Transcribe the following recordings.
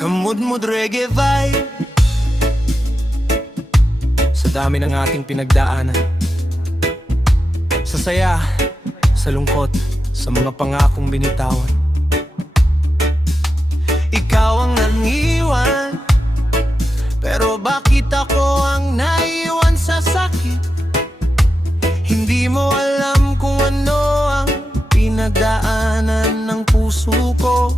Kamudmud reggae vibe. Sa dami ng ating pinagdaanan, sa saya, sa lungkot, sa mga pangakong binitawan, ikaw ang nangiwan. Pero bakit ako ang naiwan sa sakit? Hindi mo alam kung ano ang pinagdaanan ng puso ko.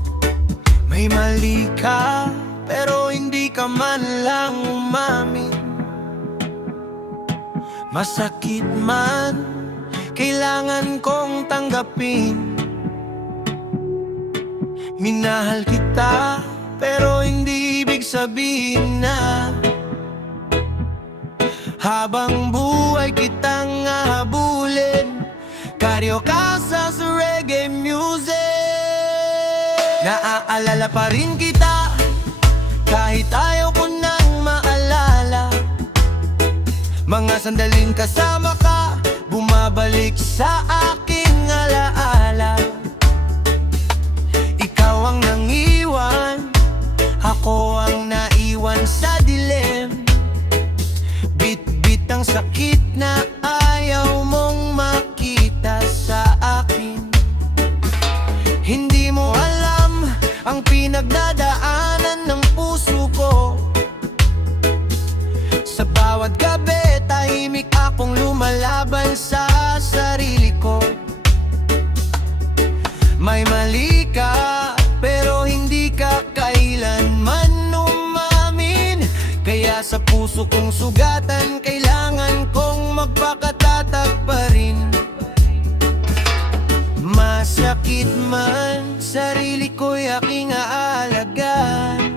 May mali ka, pero hindi ka man lang umamin. Masakit man, kailangan kong tanggapin. Minahal kita, pero hindi ibig sabihin na habang buhay kitang hahabulin. Karyo ka sa reggae music. Naaalala pa rin kita, kahit ayaw ko nang maalala. Mga sandaling kasama ka, bumabalik sa aking alaala. Ikaw ang nangiwan, ako ang naiwan sa dilim. Bit-bit ang sakit na ayaw mong makita sa akin. Hindi mo alam ang pinagdadaanan ng puso ko. Sa bawat gabi, tahimik akong lumalaban sa sarili ko. May mali ka, pero hindi ka kailanman umamin. Kaya sa puso kong sugatan, kailangan kong magpakatatag pa rin. Masakit man, sarili ko'y aking aalagaan.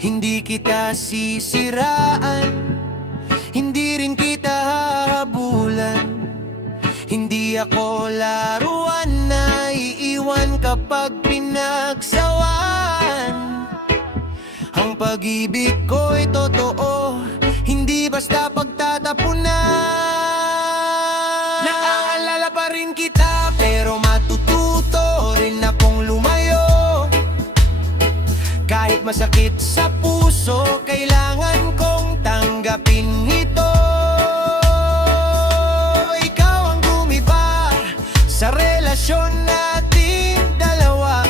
Hindi kita sisiraan, hindi rin kita hahabulan. Hindi ako laruan na iiwan kapag pinagsawan. Ang pag-ibig ko'y totoo, hindi basta pagtatapunan. Naaalala pa rin kita, pero matututo rin akong lumayo. Kahit masakit sa puso, kailangan kong tanggapin ito. Ikaw ang gumiba sa relasyon nating dalawa.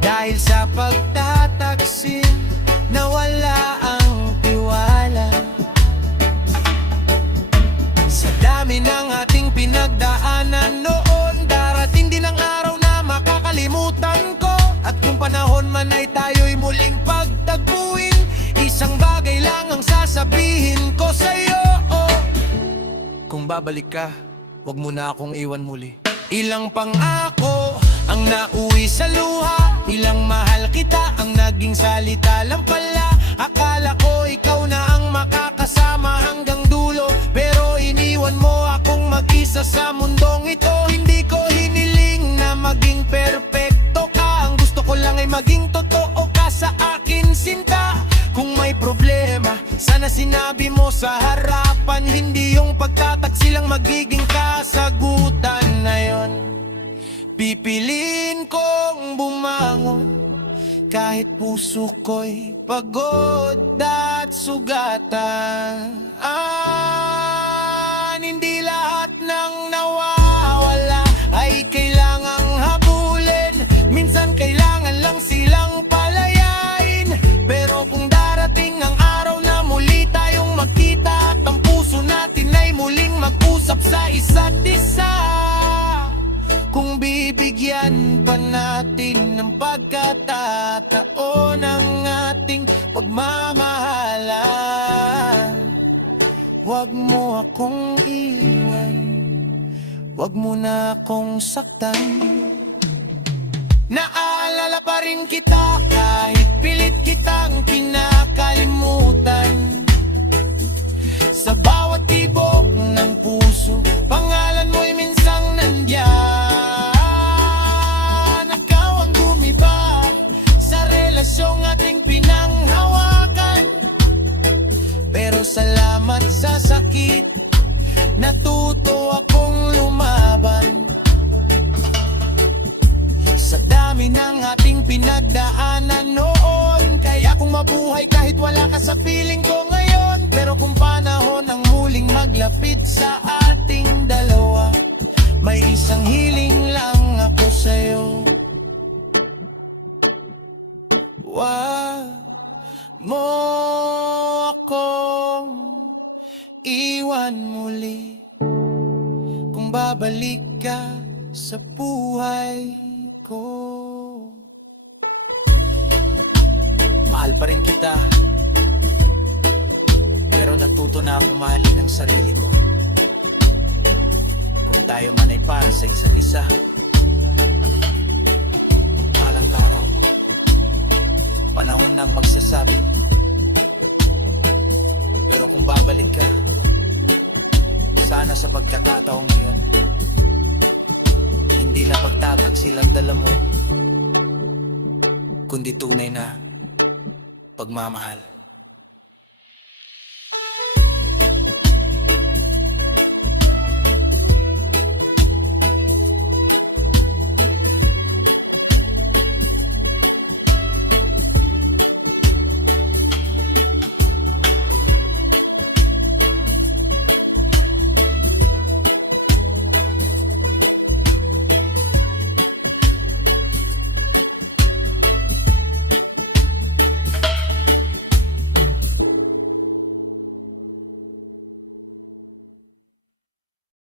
Dahil sa pagtataksin, nawala ang tiwala. Sa dami ng ating pinagdaanan noon, darating din ang araw na makakalimutan ko. At kung panahon man ay tayo'y muling pagtagpuin, isang bagay lang ang sasabihin ko sa'yo. Kung babalik ka, wag mo na akong iwan muli. Ilang pangako ang nauwi sa luha, ilang mahal kita ang naging salita lang pala. Akala ko ikaw na ang makakasama hanggang dulo, pero iniwan mo akong mag-isa sa mundong ito. Hindi ko hiniling na maging perpekto ka, ang gusto ko lang ay maging totoo ka sa akin, sinta. Kung may problema, sana sinabi mo sa harapan, hindi yung pagtataksil lang magiging kasagutan na yon. Pipiliin kong bumangon kahit puso ko'y pagod at sugatan. Hindi lahat ng nawawala ay kailangang habulin. Minsan kailangan lang silang palayain. Pero kung darating ang araw na muli tayong magkita, at ang puso natin ay muling mag-usap sa isa't isa, kung bibigyan pa natin ng pagkatataon ang ating pagmamahalan. Huwag mo akong iwan, huwag mo na akong saktan. Naalala pa rin kita kahit pilit kitang kinakalimutan. Sa bawat tibok ng puso, pangalan mo'y minsang nandyan. Ikaw ang gumiba sa relasyong ating pinanghawakan. Pero salamat sa sakit, natuto akong lumaban. Sa dami ng ating pinagdaanan sa piling ko ngayon. Pero kung panahon ang muling maglapit sa ating dalawa, may isang hiling lang ako sa'yo. Wag mo akong iwan muli. Kung babalik ka sa buhay ko, mahal pa rin kita, pero natuto na akong mahalin ang sarili ko. Kung tayo man ay para sa isa't isa, balang araw, panahon nang magsasabi. Pero kung babalik ka, sana sa pagkakataong iyon, hindi na pagtagak silang dala mo, kundi tunay na pagmamahal.